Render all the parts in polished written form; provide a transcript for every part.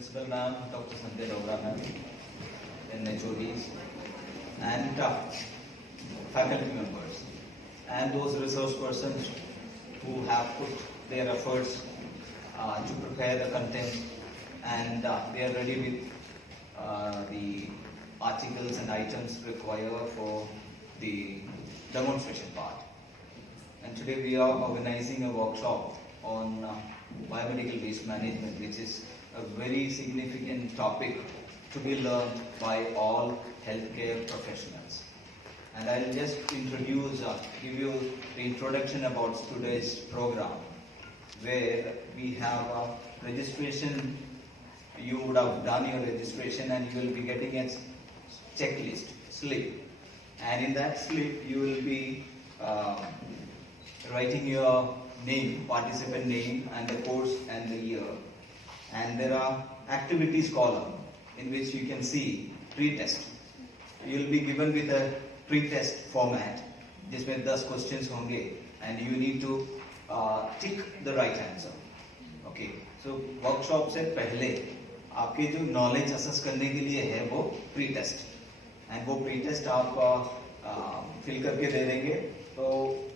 Principal Ma'am, Dr. Sanjay Dogra Ma'am, then HODs, and faculty members, and those resource persons who have put their efforts to prepare the content, and they are ready with the articles and items required for the demonstration part. And today we are organizing a workshop on biomedical waste management, which is a very significant topic to be learned by all healthcare professionals. And I'll just introduce, give you the introduction about today's program, where we have a registration. You would have done your registration and you will be getting a checklist slip, and in that slip you will be writing your name, participant name, and the course and the year. And there are activities column in which you can see pre-test. You will be given with a pre-test format. जिसमें 10 questions होंगे and you need to tick the right answer. Okay. So workshop से पहले आपके जो knowledge assess करने के लिए है वो pre-test, and वो pre-test आप fill करके दे देंगे. तो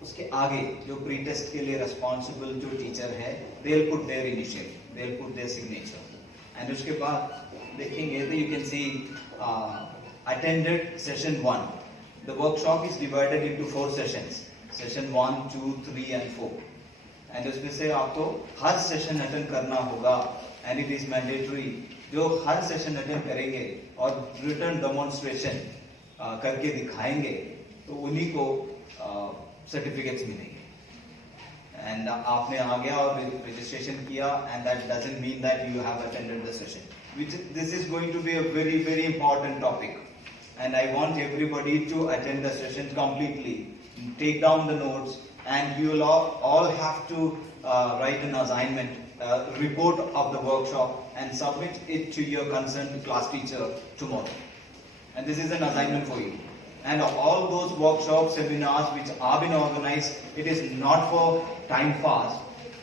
उसके आगे जो pre-test के लिए responsible जो teacher है, they'll put their initial, they'll put their signature. And उसके बाद देखेंगे तो you can see attended session 1. The workshop is divided into 4 sessions. Session 1, 2, 3 and 4. And उसमें से आपको हर session attend करना होगा, and it is mandatory. जो हर session attend करेंगे और written demonstration करके दिखाएंगे तो उन्हीं को सर्टिफिकेट्स मिलेंगे. And आपने आ गया और registration किया, and that doesn't mean that you have attended the session. This is going to be a very, very important topic, and I want everybody to attend the session completely. Take down the notes, and you will all have to write an assignment, report of the workshop, and submit it to your concerned class teacher tomorrow. And this is an assignment for you. And all those workshops, seminars which are being organized, it is not for time pass.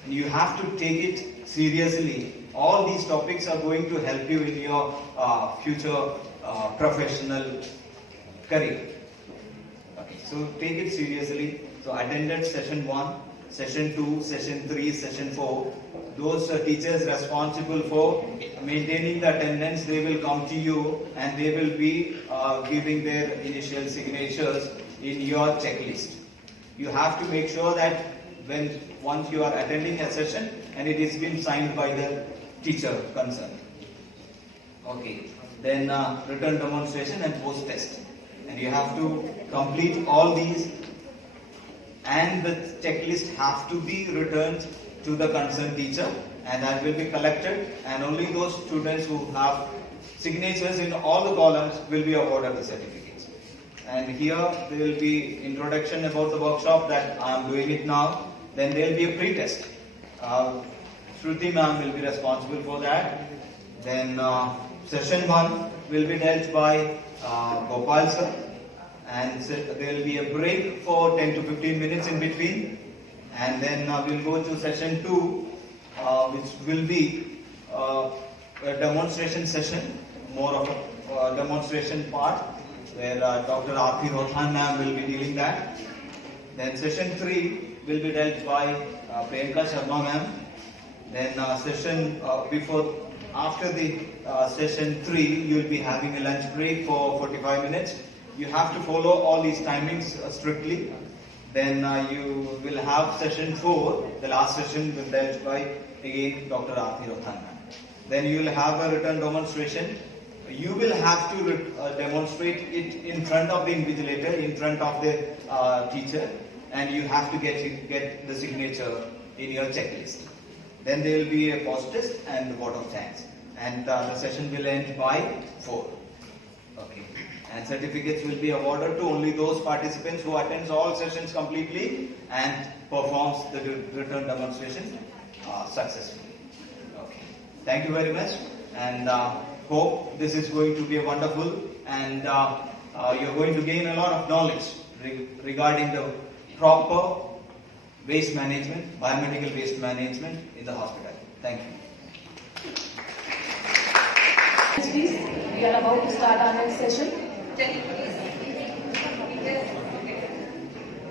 You have to take it seriously. All these topics are going to help you in your future professional career. Okay, so take it seriously. So attended session 1, session 2, session 3, session 4. Those teachers responsible for maintaining the attendance, they will come to you and they will be giving their initial signatures in your checklist. You have to make sure that once you are attending a session and it is been signed by the teacher concerned. Okay, then written demonstration and post test. And you have to complete all these, and the checklist have to be returned to the concerned teacher, and that will be collected, and only those students who have signatures in all the columns will be awarded the certificates. And here there will be introduction about the workshop that I am doing it now. Then there will be a pre-test. Shruti ma'am will be responsible for that. Then session 1 will be dealt by Gopal sir, and there will be a break for 10 to 15 minutes in between. And then we'll go to session 2, which will be a demonstration session, more of a demonstration part, where Dr. Aarti Rothan ma'am will be dealing that. Then session 3 will be dealt by Priyanka Sharma ma'am. Then after the session 3, you will be having a lunch break for 45 minutes. You have to follow all these timings strictly. Then you will have session 4, the last session will be dealt by again Dr. Aarti Rothan. Then you will have a written demonstration. You will have to demonstrate it in front of the invigilator, in front of the teacher, and you have to get the signature in your checklist. Then there will be a post test and the vote of thanks, and the session will end by 4. Okay. And certificates will be awarded to only those participants who attends all sessions completely and performs the written demonstration successfully. Okay. Thank you very much, and hope this is going to be a wonderful, and you're going to gain a lot of knowledge regarding the proper waste management, biomedical waste management in the hospital. Thank you. Please, we are about to start our next session.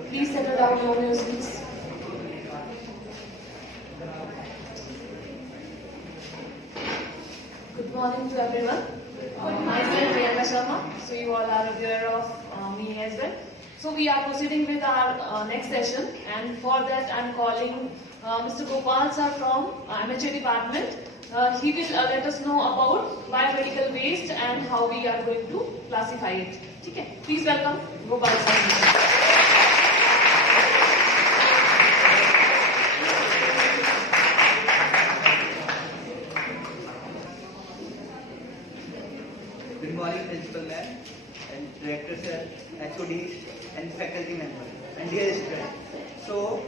Please settle down on your seats. Good morning to everyone. Myself Priyanka Sharma. So you all are aware of me as well. So we are proceeding with our next session, and for that I'm calling Mr. Gopal sir from MHA department. He will let us know about biomedical waste and how we are going to classify it. Okay? Please welcome Gopal sir. Good morning, Principal Ma'am, and Director Sir, HODs, and faculty members, and dear students. So,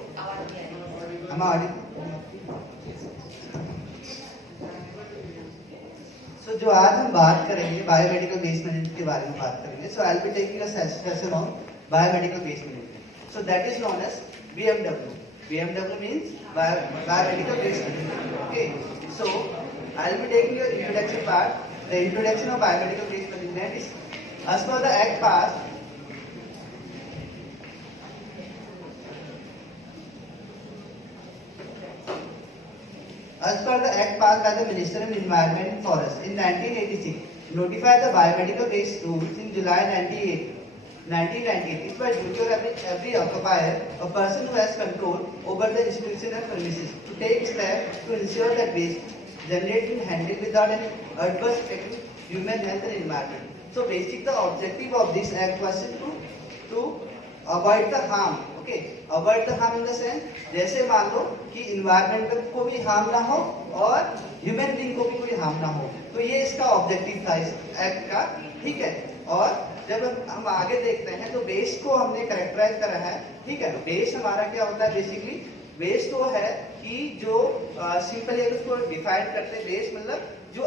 am I audible? So, जो आज हम बात करेंगे biomedical waste management के बारे में बात करेंगे. So, I'll be taking a session on biomedical waste management. So, that is known as BMW. BMW means biomedical waste management. Okay. So, I'll be taking your introduction part. The introduction of biomedical waste management is as per the Act passed. As per the Act passed by the Minister of Environment and Forest in 1986, notified the biomedical waste rules in July 1998. It was duty of every occupier, a person who has control over the institutional premises, to take steps to ensure that waste generated and handled without any adverse effect on human health and environment. So basically the objective of this act was to avoid the harm. Okay, avoid the harm in the sense, जैसे मान लो कि environment को भी harm ना हो और human being को भी कोई harm ना हो, तो ये इसका objective था इस act का. ठीक है. और जब हम आगे देखते हैं तो वेस्ट को हमने कैरेक्टराइज करा है. ठीक है. वेस्ट हमारा क्या होता है बेसिकली? वेस्ट वो है कि जो सिंपली अगर उसको डिफाइन करते हैं, वेस्ट मतलब जो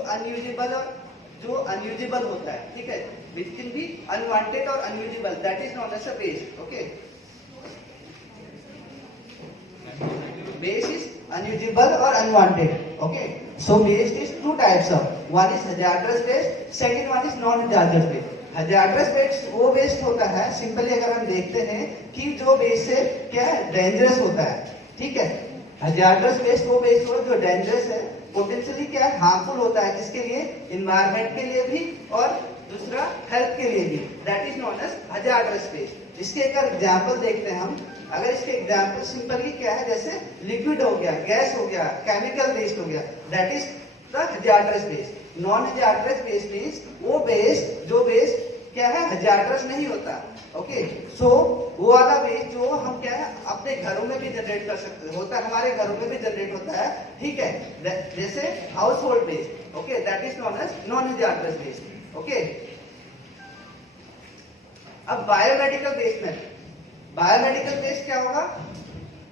अनयूजेबल होता है. ठीक है. विच कैन बी अनवांटेड और unusable, that is known as a waste. Okay. Waste is unusable और unwanted. Okay. So waste is two types of, one is hazardous waste, second one is non hazardous waste. Hazardous waste वो waste होता है, simply अगर हम देखते हैं कि जो वेस्ट से क्या है, डेंजरस होता है. ठीक है. हैजार्डस वेस्ट वो वेस्ट हो जो डेंजरस है, पोटेंशियली क्या है, हार्मफुल होता है, जिसके लिए एनवायरनमेंट के लिए भी और दूसरा हेल्थ के लिए भी. That is known as hazardous waste. इसके एक एग्जांपल देखते हैं हम. अगर इसके एग्जांपल सिंपली क्या है, जैसे लिक्विड हो गया, गैस हो गया, केमिकल वेस्ट हो गया, that is the hazardous waste. Non hazardous waste means वो वेस्ट जो वेस्ट क्या है, हैजार्डस नहीं होता. ओके. सो वो वाला वेस्ट जो हम क्या है अपने घरों में भी जनरेट कर सकते होता है, हमारे घरों में भी जनरेट होता है. ठीक है. जैसे household waste. Okay. That is known as non hazardous waste. Okay. अब बायोमेडिकल वेस्ट में, बायोमेडिकल वेस्ट क्या होगा?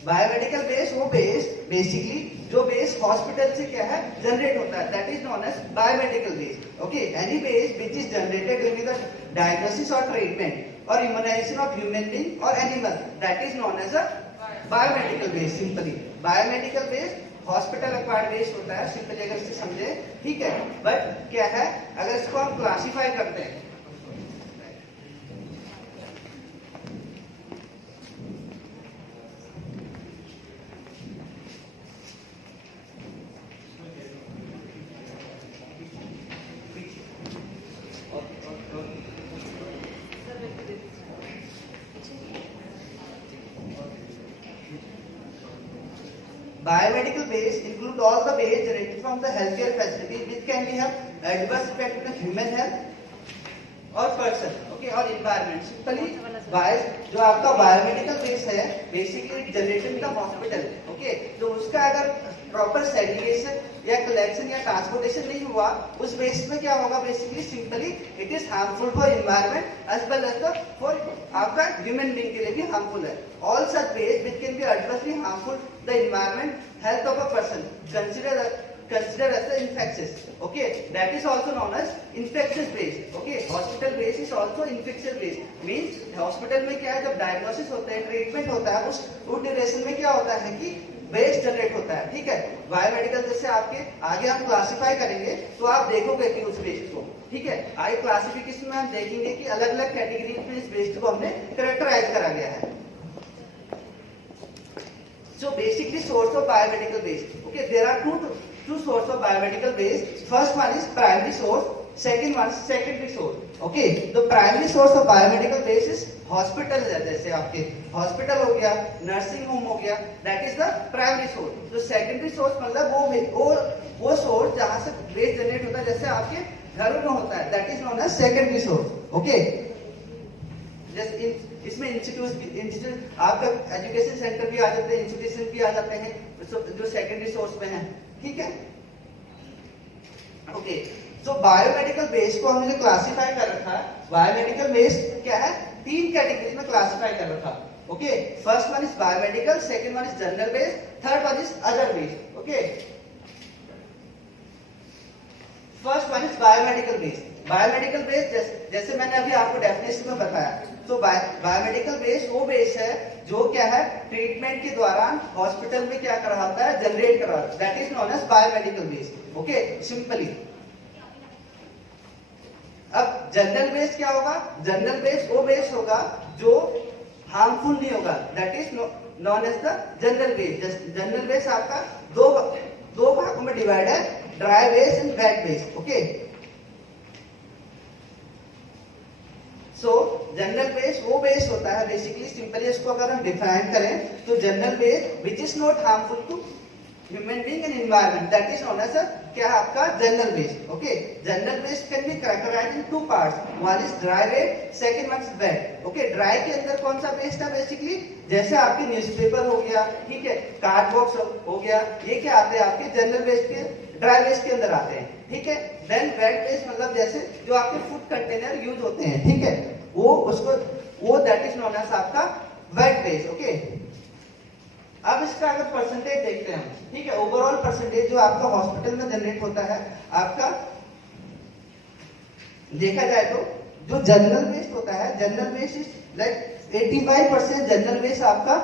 बायोमेडिकल वेस्ट वो वेस्ट बेसिकली जो वेस्ट हॉस्पिटल से क्या है जनरेट होता है, that is known as biomedical waste. Okay. Any waste which is generated during the diagnosis और treatment or immunization of human being or animal, that is known as a biomedical waste. Simply biomedical waste hospital acquired waste होता है, simply अगर इसे समझे. ठीक है. But क्या है, अगर इसको हम क्लासिफाई करते हैं, biomedical waste include all the waste generated from the healthcare facility which can be have adverse effect on the human health or person. Okay. और environment. Simply जो आपका बायोमेडिकल वेस्ट है basically generated in the hospital. Okay. तो उसका अगर proper segregation या collection या transportation नहीं हुआ, उस वेस्ट में क्या होगा basically, simply it is harmful for environment as well as for आपका ह्यूमन बीइंग के लिए भी हार्मफुल है. All such waste which can be adversely harmful the environment health of a person considered as the infectious. Okay. That is also known as infectious waste. Okay. Hospital waste is also infectious waste. Means hospital में क्या है, जब diagnosis होता है, treatment होता है, उस duration में क्या होता है कि वेस्ट जनरेट होता है, ठीक है। बायोमेडिकल जैसे आपके आगे हम क्लासिफाई करेंगे तो आप देखोगे कि उस वेस्ट को, ठीक है। आगे क्लासिफिकेशन में हम देखेंगे कि अलग अलग कैटेगरी में इस वेस्ट को हमने कैरेक्टराइज करा गया है। So basically source of biomedical waste. Okay, there are two source of biomedical waste. First one is primary source, second one is secondary source. Okay, the primary source of biomedical waste is hospital, जैसे आपके hospital हो गया, nursing home हो गया, that is the primary source. तो secondary source मतलब वो source जहाँ से वेस्ट जनरेट होता है, जैसे आपके घरों में होता है, that is known as secondary source. Okay, जैसे इसमें इंस्टीट्यूट आपका एजुकेशन सेंटर भी आ जाते हैं, इंस्टीट्यूशन भी आ जाते हैं जो सेकेंडरी सोर्स में है, ठीक है। ओके, तो बायोमेडिकल वेस्ट को हमने क्लासिफाई कर रखा है। बायोमेडिकल वेस्ट क्या है, 3 कैटेगरी में क्लासिफाई कर रखा। Okay, first one is biomedical, second one is general waste, third one is other waste. Okay, first one is biomedical waste. Biomedical waste जैसे मैंने अभी आपको डेफिनेशन में बताया, तो बायोमेडिकल वेस्ट वो वेस्ट है जो क्या है ट्रीटमेंट के दौरान हॉस्पिटल में क्या कर रहा होता है, जनरेट कर रहा होता है, that is known as biomedical waste. Okay, simply. अब जनरल वेस्ट क्या होगा, जनरल वेस्ट वो वेस्ट होगा जो हार्मफुल नहीं होगा, that is known as the general waste. General waste आपका दो भागों में डिवाइड है, dry waste and wet waste. Okay, so general waste वो वेस्ट होता है, बेसिकली सिंपली इसको अगर हम डिफाइन करें तो general waste which is not harmful to human being and environment, that is known as क्या आपका general waste. Okay, general waste can be categorised in 2 parts, one is dry waste, second one is wet. Okay, dry के अंदर कौन सा waste है, basically जैसे आपके newspaper हो गया, ठीक है, कार्ड बॉक्स हो गया, ये क्या आते हैं आपके जनरल वेस्ट के, ड्राई वेस्ट के अंदर आते हैं, ठीक है। देन वेट वेस्ट मतलब जैसे जो आपके फूड कंटेनर यूज होते हैं, ठीक है, वो दैट इज नोन एज आपका वेट वेस्ट। ओके, अब इसका अगर परसेंटेज देखते हैं, ठीक है, ओवरऑल परसेंटेज जो आपका हॉस्पिटल में जनरेट होता है, आपका देखा जाए तो जो जनरल वेस्ट होता है, general waste is like 85% general waste आपका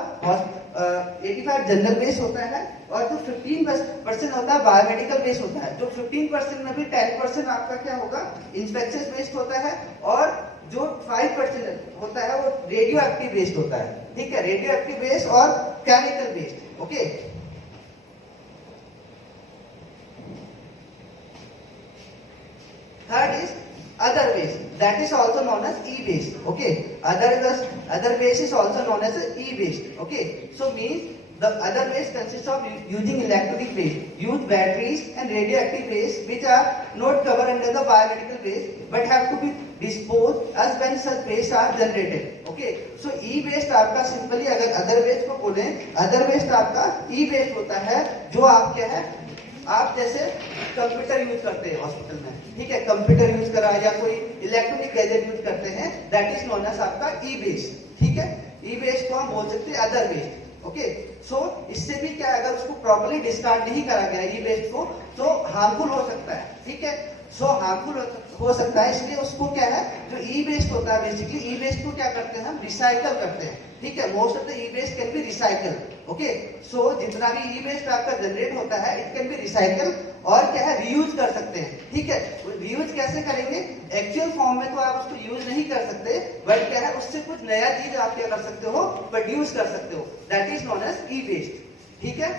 85 जनरल वेस्ट होता है, और जो 15% होता है बायोमेडिकल वेस्ट होता है। जो 15% में भी 10% आपका क्या होगा, इंफेक्शियस वेस्ट होता है, और जो 5% होता है वो रेडियो एक्टिव वेस्ट होता है, ठीक है, रेडियो एक्टिव वेस्ट और chemical waste. Okay, third is other waste, that is also known as e-waste. Okay, other waste is also known as e-waste. Okay, so means the other waste consists of using electronic waste, used batteries and radioactive waste which are not covered under the biomedical waste but have to be disposed as when such waste are generated. Okay, so e-waste आपका simply अगर other waste को बोले, other waste आपका e-waste होता है जो आप क्या है, आप जैसे कंप्यूटर यूज करते हैं हॉस्पिटल में, ठीक है, कंप्यूटर यूज करा या कोई इलेक्ट्रॉनिक गैजेट यूज करते हैं, दैट इज नोन एज आपका ई वेस्ट, ठीक है। ई वेस्ट को हम बोल सकते हैं अदर वेस्ट। ओके, सो इससे भी क्या, अगर उसको प्रॉपर्ली डिस्कार्ड नहीं करा गया ई वेस्ट को, तो हार्मफुल हो सकता है, ठीक है, सो हार्मफुल हो सकता है, इसलिए उसको क्या है, जो ई वेस्ट होता है, बेसिकली ई वेस्ट को क्या करते हैं, हम रिसाइकल करते हैं, ठीक है। Most of the E waste can be recycle. Okay, so जितना भी ई वेस्ट आपका जनरेट होता है, इट कैन बी रिसाइकल, और क्या है, रीयूज कर सकते हैं, ठीक है। रीयूज कैसे करेंगे, एक्चुअल फॉर्म में तो आप उसको यूज नहीं कर सकते, बट क्या है, उससे कुछ नया चीज आप क्या कर सकते हो, प्रोड्यूस कर सकते हो, that is known as e waste, ठीक है।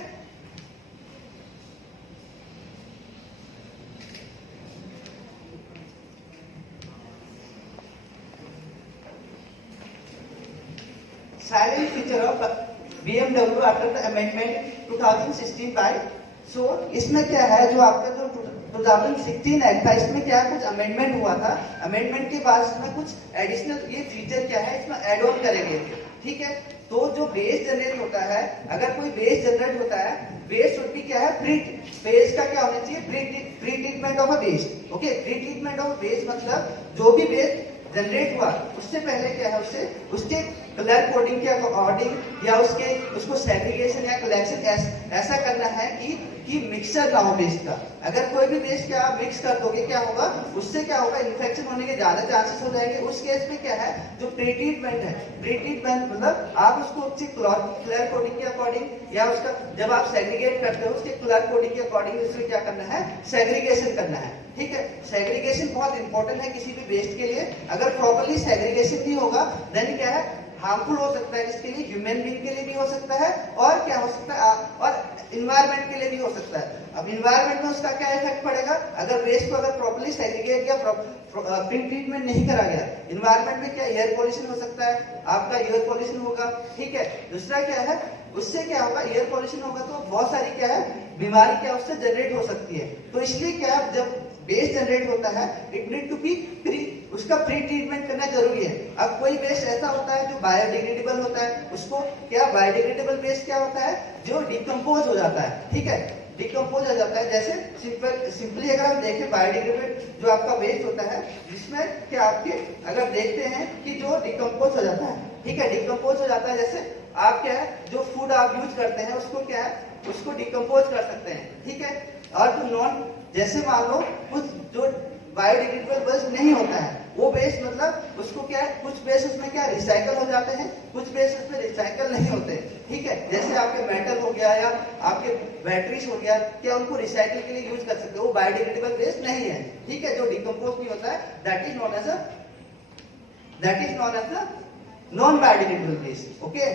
Silent feature of BMW after the amendment 2016 सो इसमें क्या है, जो आपका जो 2016 एक्ट था, इसमें क्या कुछ अमेंडमेंट हुआ था, अमेंडमेंट के बाद इसमें कुछ एडिशनल ये फीचर क्या है, इसमें ऐड ऑन करेंगे, ठीक है। तो जो वेस्ट जनरेट होता है, अगर कोई वेस्ट जनरेट होता है, वेस्ट शुड बी क्या है, वेस्ट का क्या होना चाहिए, pre treatment of a waste. Okay, pre treatment of waste मतलब जो भी वेस्ट जनरेट हुआ उससे पहले क्या है, उसके कलर कोडिंग के अकॉर्डिंग या उसको सेग्रीगेशन या कलेक्शन ऐसा करना है कि कि मिक्सर ना हो बेस्ट का। अगर कोई भी बेस्ट क्या आप मिक्स कर दोगे, क्या होगा उससे, क्या होगा इन्फेक्शन होने के ज्यादा चांसेस हो जाएंगे। उस केस में क्या है, जो प्री ट्रीटमेंट है, प्री ट्रीटमेंट मतलब आप उसको अच्छी कलर कोडिंग के अकॉर्डिंग या उसका जब आप सेग्रीगेट करते हो उसके कलर कोडिंग के अकॉर्डिंग उसमें क्या करना है, सेग्रीगेशन करना है। ठीक है, सेग्रीगेशन बहुत इंपॉर्टेंट है किसी भी वेस्ट के लिए। अगर प्रॉपर्ली सेग्रीगेशन नहीं होगा देन क्या है, हार्मफुल हो सकता है किसके लिए, ह्यूमन बीइंग के लिए भी हो सकता है और क्या हो सकता है, और इन्वायरमेंट के लिए भी हो सकता है। अब इन्वायरमेंट में उसका क्या इफेक्ट पड़ेगा, अगर वेस्ट को अगर प्रॉपर्ली सेग्रीगेट या प्री ट्रीटमेंट नहीं करा गया, इन्वायरमेंट में क्या एयर पोल्यूशन हो सकता है, आपका एयर पोल्यूशन होगा। ठीक है, दूसरा क्या है, उससे क्या होगा, एयर पोल्यूशन होगा तो बहुत सारी क्या है बीमारी क्या उससे जनरेट हो सकती है। तो इसलिए क्या है, जब वेस्ट जनरेट होता है इट नीड टू बी उसका प्री ट्रीटमेंट करना जरूरी है। अब कोई वेस्ट ऐसा होता है जो बायोडिग्रेडेबल होता है, उसको क्या बायोडिग्रेडेबल वेस्ट क्या होता है, जो डिकम्पोज हो जाता है। ठीक है, डिकम्पोज हो जाता है। जैसे सिंपली अगर हम देखें बायोडिग्रेडेबल जो आपका वेस्ट होता है, जिसमें क्या आपके अगर देखते हैं कि जो डिकम्पोज हो जाता है, ठीक है, डिकम्पोज हो जाता है। जैसे आप क्या है, जो फूड आप यूज करते हैं उसको क्या है, उसको डिकम्पोज कर सकते हैं। ठीक है, और जो नॉन, जैसे मान लो कुछ जो बायोडिग्रेडेबल वेस्ट नहीं होता है, वो वेस्ट मतलब उसको क्या है, कुछ वेस्ट उसमें क्या रिसाइकल हो जाते हैं, कुछ वेस्ट उसमें रिसाइकल नहीं होते। ठीक है, जैसे आपके मेटल हो गया या आपके बैटरीज हो गया, क्या उनको रिसाइकल के लिए यूज कर सकते हो, वो बायोडिग्रेडेबल वेस्ट नहीं है। ठीक है, जो डिकम्पोज नहीं होता है that is known as a non biodegradable waste. Okay,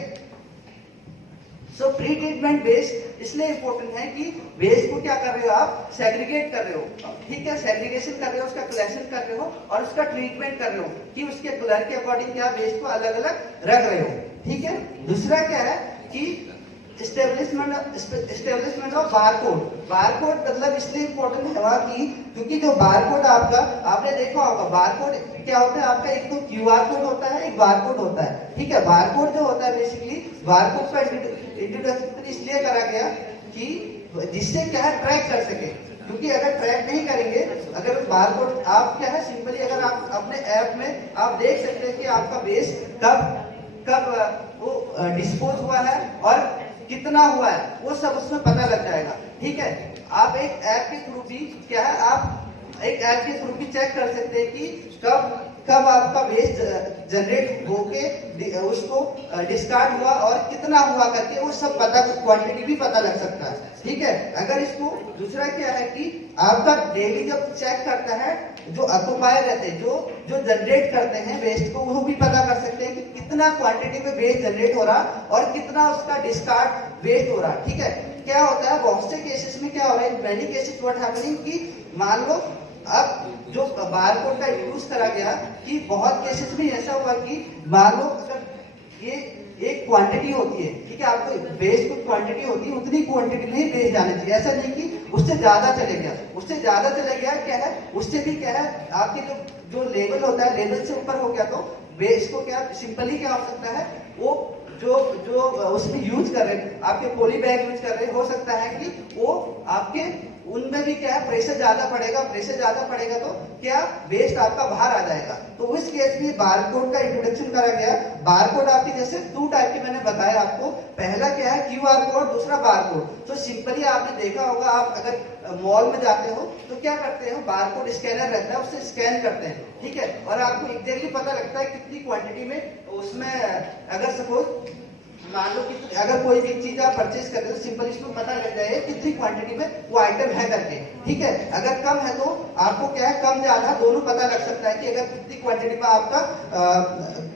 so pre treatment waste इसलिए इंपॉर्टेंट है कि वेस्ट को क्या कर रहे हो आप, सेग्रीगेट कर रहे हो। ठीक है, सेग्रीगेशन कर रहे हो, उसका कलेक्शन कर रहे हो और उसका ट्रीटमेंट कर रहे हो कि उसके कलर के अकॉर्डिंग क्या वेस्ट को अलग अलग रख रहे हो। ठीक है, दूसरा क्या है कि एस्टेब्लिशमेंट ऑफ बारकोड। बारकोड मतलब इसलिए इंपॉर्टेंट है कि क्योंकि जो बारकोड आपका, आपने देखा होगा बारकोड क्या होता है आपका, एक तो क्यूआर कोड होता है, एक बारकोड होता है। ठीक है, बारकोड जो होता है बेसिकली बारकोड का इंट्रोडक्शन इसलिए करा गया कि जिससे क्या है ट्रैक कर सके, क्योंकि अगर ट्रैक नहीं करेंगे, अगर बारकोड आप क्या है सिंपली अगर आप अपने ऐप में आप देख सकते हैं कि आपका वेस्ट कब वो डिस्पोज हुआ है और कितना हुआ है, वो सब उसमें पता लग जाएगा। ठीक है, आप एक ऐप के थ्रू भी क्या है, आप एक ऐप के थ्रू भी चेक कर सकते हैं कि कब आपका वेस्ट जनरेट होके उसको डिस्कार्ड हुआ और कितना हुआ करके वो सब पता, क्वांटिटी भी पता लग सकता है। ठीक है, अगर इसको दूसरा क्या है कि आपका डेली जब चेक करता है, जो ऑक्युपायर रहते हैं, जो जनरेट करते हैं वेस्ट को, वो भी पता कर सकते हैं कि कितना क्वांटिटी में वेस्ट जनरेट हो रहा और कितना उसका डिस्कार्ड वेस्ट हो रहा। ठीक है, क्या होता है बहुत से केसेस में क्या हो रहा है, मैनी केसेस व्हाट हैपनिंग कि मान लो अब जो बारकोड का यूज करा गया कि बहुत केसेस में ऐसा हुआ कि मान लो अगर ये एक क्वांटिटी होती है, ठीक है, आपको वेस्ट की क्वांटिटी होती है, उतनी क्वांटिटी में ही वेस्ट जाना चाहिए। ऐसा नहीं कि उससे ज्यादा चले गया, उससे ज्यादा चले गया क्या है, उससे भी क्या है आपके जो लेवल होता है, लेवल से ऊपर हो गया तो वेस्ट को क्या सिंपली क्या हो सकता है, वो जो उसमें यूज कर रहे हैं, आपके पॉली बैग यूज कर रहे हैं, हो सकता है कि वो आपके उनमें भी क्या है प्रेशर ज्यादा पड़ेगा, प्रेशर ज्यादा पड़ेगा तो क्या वेस्ट आपका बाहर आ जाएगा। तो उस केस में बारकोड का इंट्रोडक्शन करा गया। बारकोड आपके जैसे 2 टाइप के मैंने बताया आपको, पहला क्या है क्यूआर कोड, दूसरा बारकोड। तो सिंपली आपने देखा होगा, आप अगर मॉल में जाते हो तो क्या करते हो, बारकोड स्कैनर रहता है, उससे स्कैन करते हैं। ठीक है, और आपको एग्जैक्टली पता लगता है कितनी क्वांटिटी में उसमें, अगर सपोज मान लो कि अगर कोई भी चीज आप परचेज करते हो, सिंपल इसको पता लग जाए कितनी क्वांटिटी में वो आइटम है करके। ठीक है, अगर कम है तो आपको क्या है कम ज्यादा दोनों पता लग सकता है कि अगर कितनी क्वांटिटी में आपका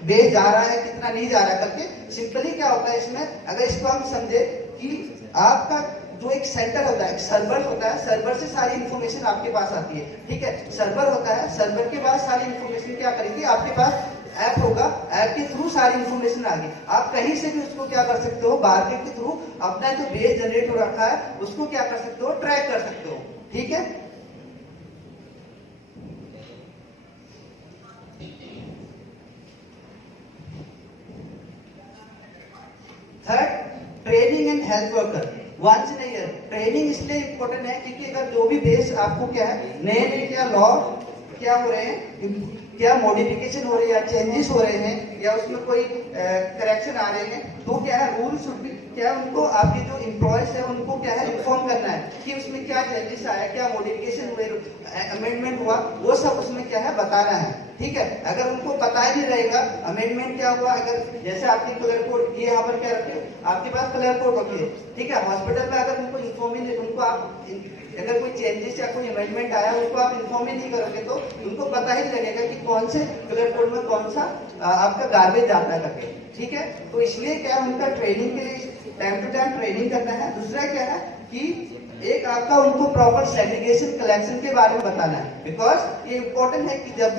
वेस्ट जा रहा है, कितना नहीं जा रहा करके। सिंपली क्या होता है इसमें, अगर इसको हम समझे कि आपका जो एक सेंटर होता है, एक सर्वर होता है, सर्वर से सारी इंफॉर्मेशन आपके पास आती है। ठीक है, सर्वर होता है, सर्वर के बाद सारी इंफॉर्मेशन क्या करेगी, आपके पास ऐप होगा, ऐप के थ्रू सारी इंफॉर्मेशन आ गई। आप कहीं से भी उसको क्या कर सकते हो, बारकोड के थ्रू अपना जो वेस्ट जनरेट हो रखा है उसको क्या कर सकते हो, ट्रैक कर सकते हो। ठीक है, third, training and health worker once in year. Training इसलिए इंपॉर्टेंट है क्योंकि अगर जो भी वेस्ट आपको क्या है नए क्या लॉ क्या हो रहे हैं, क्या मॉडिफिकेशन हो रही है या चेंजेस हो रहे हैं या उसमें कोई करेक्शन आ रहे हैं, तो क्या है रूल शुड बी क्या उनको आपके जो एम्प्लॉयज है उनको क्या है इन्फॉर्म करना है कि उसमें क्या चेंजेस आया, क्या मॉडिफिकेशन हुए, अमेंडमेंट हुआ, वो सब उसमें क्या है बताना है। ठीक है, अगर उनको पता ही नहीं रहेगा अमेंडमेंट क्या हुआ, अगर जैसे आपकी कलर कोड ये यहाँ पर क्या रखे, आपके पास कलर कोड होती है, ठीक है, हॉस्पिटल में अगर उनको इन्फॉर्मेशन, उनको आप अगर कोई चेंजेस या कोई अमेंडमेंट आया उनको आप इन्फॉर्म ही नहीं करोगे तो उनको पता ही लगेगा कि कौन से कलर कोड में कौन सा आपका गार्बेज जाता है करके। ठीक है, तो इसलिए क्या उनका ट्रेनिंग के लिए टाइम टू टाइम ट्रेनिंग करना है। दूसरा क्या है कि एक आपका उनको प्रॉपर सेग्रीगेशन कलेक्शन के बारे में बताना है, बिकॉज ये इंपॉर्टेंट है कि जब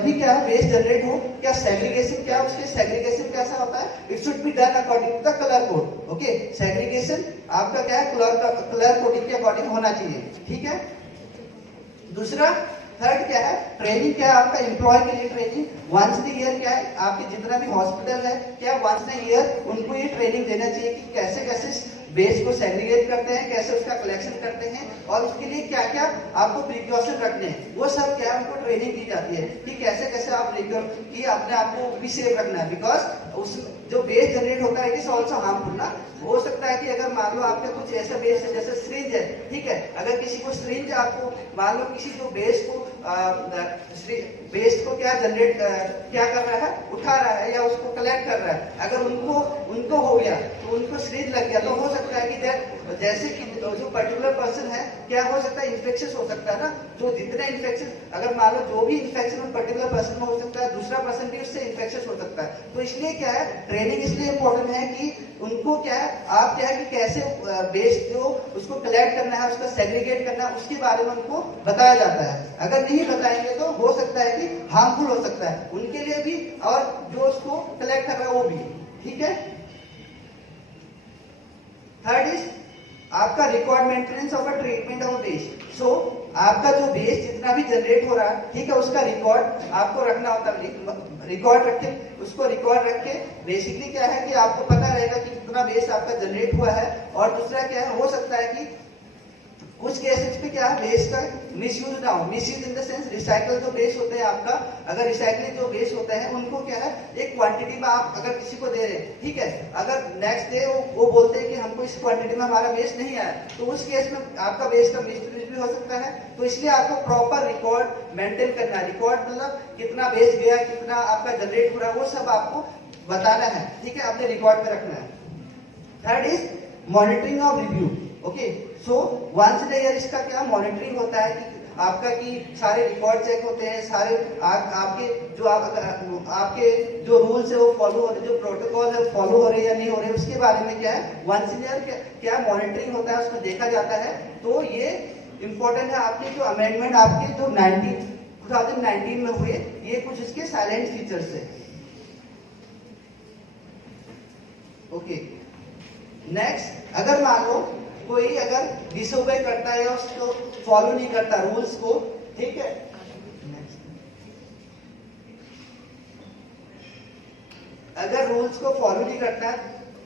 भी क्या है वेस्ट जनरेट हो, क्या सेग्रीगेशन क्या उसके सेग्रीगेशन कैसा होता है, it should be done according to the colour code. Okay, segregation आपका क्या है कलर कोडिंग के अकॉर्डिंग होना चाहिए। ठीक है, दूसरा थर्ड क्या है, ट्रेनिंग क्या है आपका एम्प्लॉय के लिए ट्रेनिंग वंस द ईयर क्या है, आपके जितना भी हॉस्पिटल है क्या वंस द ईयर उनको ये ट्रेनिंग देना चाहिए कि कैसे कैसे वेस्ट को सेग्रीगेट करते हैं, कैसे उसका कलेक्शन करते हैं और उसके लिए क्या क्या आपको प्रिकॉशन रखने हैं, वो सब क्या उनको ट्रेनिंग दी जाती है कि कैसे कैसे आप कि अपने आप को भी सेफ रखना है। बिकॉज उस जो वेस्ट जनरेट होता है इट इज ऑल्सो हार्मफुल ना। हो सकता है कि अगर मान लो आपका कुछ ऐसा वेस्ट है जैसे सिरिंज है, ठीक है, अगर किसी को सिरिंज आपको मान लो किसी को वेस्ट को क्या जनरेट क्या कर रहा है, उठा रहा है या उसको कलेक्ट कर रहा है, अगर उनको हो गया तो उनको सिरिंज लग गया तो हो सकता है कि जैसे कि जो पर्टिकुलर पर्सन है क्या हो सकता है इन्फेक्शन हो सकता है ना, जो जितने इन्फेक्शन अगर मान लो जो भी इन्फेक्शन पर्टिकुलर पर्सन में हो सकता है दूसरा पर्सन भी उससे इन्फेक्शन हो सकता है। तो इसलिए क्या है ट्रेनिंग इसलिए इम्पोर्टेंट है कि उनको क्या है आप क्या है कि कैसे वेस्ट जो उसको कलेक्ट करना है, उसका सेग्रीगेट करना है, उसके बारे में उनको बताया जाता है। अगर नहीं बताएंगे तो हो सकता है कि हार्मफुल हो सकता है उनके लिए भी और जो उसको कलेक्ट कर रहा है वो भी। ठीक है, थर्ड इज आपका record maintenance of a treatment of waste. So आपका जो वेस्ट जितना भी जनरेट हो रहा है, ठीक है, उसका रिकॉर्ड आपको रखना होता है। रिकॉर्ड रख के उसको रिकॉर्ड रख के बेसिकली क्या है कि आपको पता रहेगा कि कितना वेस्ट आपका जनरेट हुआ है। और दूसरा क्या है, हो सकता है कि कुछ केसेस पे क्या है वेस्ट का मिसयूज ना हो। Misuse in the sense recycle जो वेस्ट होते हैं आपका, अगर रिसाइकलिंग जो वेस्ट होते हैं उनको क्या है एक क्वांटिटी में आप अगर किसी को दे रहे हैं, ठीक है, अगर नेक्स्ट डे वो बोलते हैं कि हमको इस क्वांटिटी में हमारा वेस्ट नहीं आया, तो उस केस में आपका वेस्ट का मिसयूज भी हो सकता है। तो इसलिए आपको प्रॉपर रिकॉर्ड मेंटेन करना है। रिकॉर्ड मतलब कितना वेस्ट गया, कितना आपका जनरेट हो रहा है, वो सब आपको बताना है। ठीक है, अपने रिकॉर्ड में रखना है। Third is monitoring of review. Okay, so once in year इसका क्या मॉनिटरिंग होता है कि आपका कि सारे रिकॉर्ड चेक होते हैं, सारे आपके आपके जो रूल्स है वो फॉलो हो रहे, जो प्रोटोकॉल है वो फॉलो हो रहे हैं या नहीं हो रहे, उसके बारे में क्या है वंस इन ईयर क्या मॉनिटरिंग होता है, उसमें देखा जाता है। तो ये इंपॉर्टेंट है। आपके जो अमेंडमेंट आपके जो 2019 में हुए, ये कुछ इसके साइलेंट फीचर्स है। ओके, नेक्स्ट अगर मान लो कोई अगर डिसोबे करता है या उसको फॉलो नहीं करता रूल्स को, ठीक है, अगर रूल्स को फॉलो नहीं करता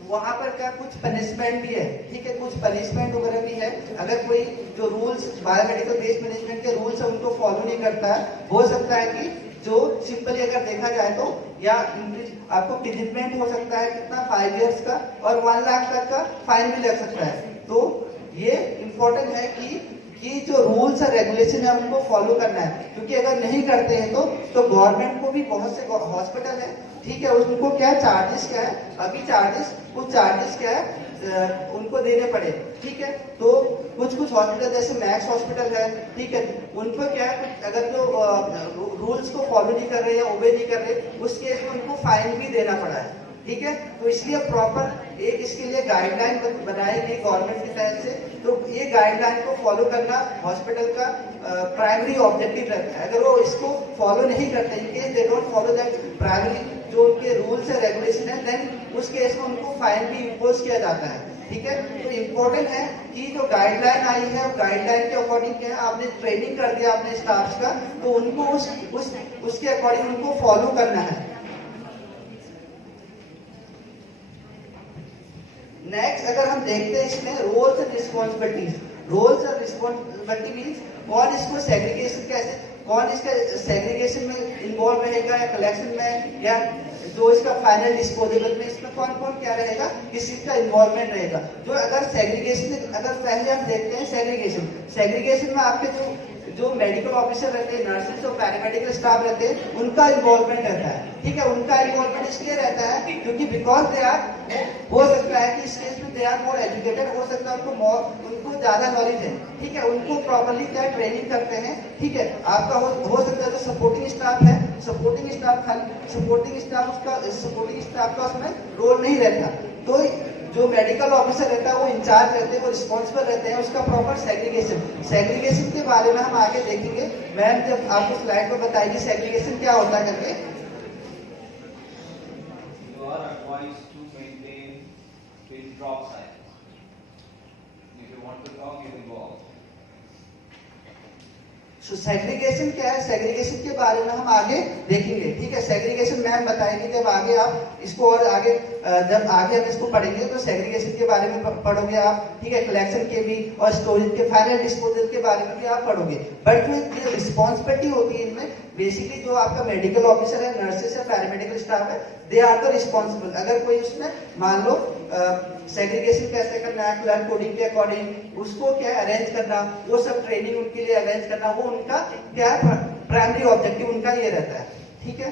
वहां पर क्या कुछ पनिशमेंट भी है। ठीक है, कुछ पनिशमेंट वगैरह भी है। अगर कोई जो रूल्स बायोमेडिकल वेस्ट मैनेजमेंट के रूल्स है उनको फॉलो नहीं करता है, हो सकता है कि जो सिंपली अगर देखा जाए तो या आपको किडनैपमेंट हो सकता है, कितना 5 इयर्स का और 1 लाख तक का फाइन भी लग सकता है। तो ये इंपॉर्टेंट है कि जो रूल्स और रेगुलेशन है उनको फॉलो करना है, क्योंकि अगर नहीं करते हैं तो गवर्नमेंट को भी बहुत से हॉस्पिटल है, ठीक है, उनको क्या चार्जेस क्या है, अभी कुछ चार्जेस क्या है उनको देने पड़े। ठीक है, तो कुछ हॉस्पिटल जैसे मैक्स हॉस्पिटल है, ठीक है, उनको क्या है अगर जो रूल्स को फॉलो नहीं कर रहे या ओबे नहीं कर रहे, उस केस में उनको फाइन भी देना पड़ा है। ठीक है, तो इसलिए प्रॉपर एक इसके लिए गाइडलाइन बनाई गई गवर्नमेंट की तरफ से। तो ये गाइडलाइन को फॉलो करना हॉस्पिटल का प्राइमरी ऑब्जेक्टिव रहता है। अगर वो इसको फॉलो नहीं करते, in case they don't follow that primary जो उनके रूल्स है रेगुलेशन है, देन उस केस में उनको फाइन भी इम्पोज किया जाता है। ठीक है, तो इम्पोर्टेंट है कि जो गाइडलाइन आई है गाइडलाइन के अकॉर्डिंग क्या है, आपने ट्रेनिंग कर दिया अपने स्टाफ का, तो उनको उसके अकॉर्डिंग उनको फॉलो करना है। नेक्स्ट अगर हम देखते हैं इसमें रोल्स एंड रिस्पॉन्सिबिलिटीज। रोल्स और रिस्पॉन्सिबिलिटी मीन्स कौन इसको सेग्रीगेशन कैसे, कौन इसका सेग्रीगेशन में इन्वॉल्व रहेगा या कलेक्शन में या जो इसका फाइनल डिस्पोजेबल में इसमें कौन कौन क्या रहेगा, किस चीज का इन्वॉल्वमेंट रहेगा। जो अगर सेग्रीगेशन, अगर पहले हम देखते हैं सेग्रीगेशन में आपके जो मेडिकल ऑफिसर रहते हैं, नर्सेस और पैरामेडिकल स्टाफ रहते हैं, उनका इन्वॉल्वमेंट रहता है। ठीक है, उनका इन्वॉल्वमेंट इसलिए रहता है क्योंकि बिकॉज दे आर, हो सकता है कि इस केस में दे आर मोर एजुकेटेड, हो सकता है उनको ज्यादा नॉलेज है। ठीक है, उनको प्रॉपर्ली क्या ट्रेनिंग करते हैं। ठीक है, आपका हो सकता है जो सपोर्टिंग स्टाफ है, सपोर्टिंग स्टाफ का उसमें रोल नहीं रहता। तो जो मेडिकल ऑफिसर रहता है वो इंचार्ज रहते हैं, वो रिस्पॉन्सिबल रहते हैं उसका प्रॉपर सेग्रीगेशन के बारे में हम आगे देखेंगे। मैम जब आपको स्लाइड में बताएगी सेग्रीगेशन क्या होता है करके। You are advised to maintain pin drop silence. If you want to talk, you can go out. Segregation क्या है, सेग्रीगेशन के बारे में हम आगे देखेंगे। ठीक है, सेग्रीगेशन मैम बताएंगे जब आगे आप इसको और आगे जब आगे हम इसको पढ़ेंगे तो सेग्रीगेशन के बारे में पढ़ोगे आप। ठीक है, कलेक्शन के भी और स्टोरेज के, फाइनल डिस्पोजल के बारे में भी आप पढ़ोगे। बट जो रिस्पॉन्सिबिलिटी होती है इनमें, बेसिकली जो आपका मेडिकल ऑफिसर है, नर्सेस है, पैरामेडिकल स्टाफ है, दे आर द रिस्पॉन्सिबल। अगर कोई उसमें मान लो सेग्रीगेशन कैसे करना है, कलर कोडिंग के अकॉर्डिंग उसको क्या अरेंज करना, वो सब ट्रेनिंग उनके लिए अरेंज करना, वो उनका क्या प्राइमरी ऑब्जेक्टिव उनका ये रहता है। ठीक है,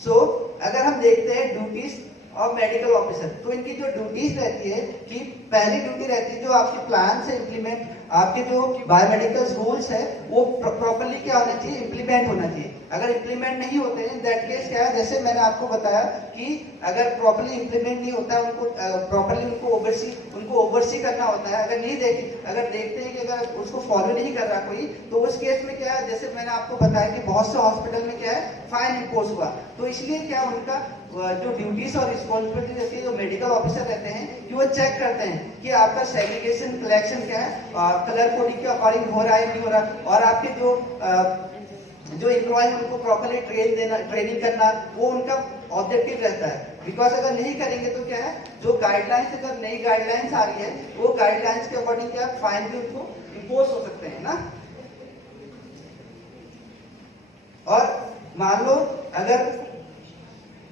सो अगर हम देखते हैं ड्यूटीज ऑफ मेडिकल ऑफिसर, तो इनकी जो ड्यूटीज रहती है कि पहली ड्यूटी रहती है जो आपके प्लान से इम्प्लीमेंट, आपके जो बायोमेडिकल रूल्स है वो प्रॉपर्ली क्या होना चाहिए, इम्प्लीमेंट होना चाहिए। अगर इम्प्लीमेंट नहीं होते हैं दैट केस क्या है, जैसे मैंने आपको बताया कि अगर प्रॉपर्ली इम्प्लीमेंट नहीं होता है, उनको प्रॉपर्ली उनको ओवरसी करना होता है। अगर देखते हैं कि अगर उसको फॉलो नहीं कर रहा कोई, तो उस केस में क्या है, जैसे मैंने आपको बताया कि बहुत से हॉस्पिटल में क्या है फाइन इम्पोज हुआ। तो इसलिए क्या उनका जो ड्यूटीज और रिस्पॉन्सिबिलिटी रहती है, जो मेडिकल ऑफिसर रहते हैं कि वो चेक करते हैं कि आपका सेग्रीगेशन कलेक्शन क्या है, कलर कोडिंग के अकॉर्डिंग हो रहा है नहीं हो रहा, और आपके जो एम्प्लॉय उनको प्रॉपर्ली ट्रेनिंग करना, वो उनका ऑब्जेक्टिव रहता है। बिकॉज अगर नहीं करेंगे तो क्या है, जो गाइडलाइंस, अगर नई गाइडलाइंस आ रही है, वो गाइडलाइंस के अकॉर्डिंग क्या फाइन भी उनको इम्पोज हो सकते हैं ना। और मान लो अगर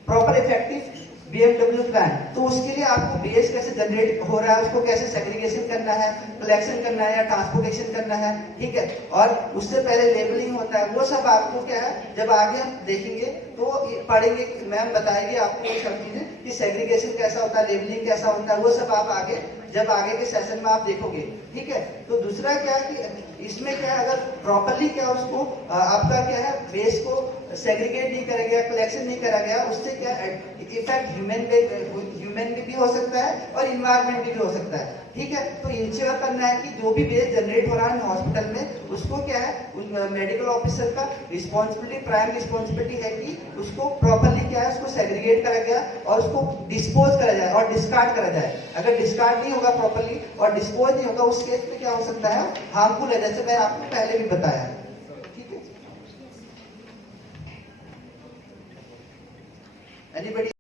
प्रॉपर इफेक्टिव बीएमडब्ल्यू प्लान, तो उसके लिए आपको बेस कैसे जनरेट हो रहा है, उसको कैसे सेग्रीगेशन करना है, कलेक्शन करना है या ट्रांसपोर्टेशन करना है। ठीक है, और उससे पहले लेबलिंग होता है, वो सब आपको क्या है जब आगे हम देखेंगे तो पढ़ेंगे, मैम बताएगी आपको ये सब चीजें कि सेग्रीगेशन कैसा होता है, लेबलिंग कैसा होता है, वो सब आप आगे जब आगे के सेशन में आप देखोगे। ठीक है, तो दूसरा क्या है कि इसमें क्या है, अगर प्रॉपर्ली क्या उसको आपका क्या है बेस को सेग्रीगेट नहीं करा गया, कलेक्शन नहीं करा गया, उससे क्या इफेक्ट ह्यूमन भी हो सकता है और इन्वायरमेंट भी हो सकता है। ठीक है, तो इंश्योर करना है कि जो भी बेस जनरेट हो रहा है हॉस्पिटल में, उसको क्या है मेडिकल ऑफिसर का रिस्पॉन्सिबिलिटी, प्राइम रिस्पॉन्सिबिलिटी है कि उसको प्रॉपर्ली क्या है उसको सेग्रीगेट करा गया और उसको डिस्पोज करा जाए और डिस्कार्ड करा जाए। अगर डिस्कार्ड नहीं होगा प्रॉपर्ली और डिस्पोज नहीं होगा, उस केस में क्या हो सकता है, हार्मफुल है, जैसे मैंने आपको पहले भी बताया। ठीक है, एनीबॉडी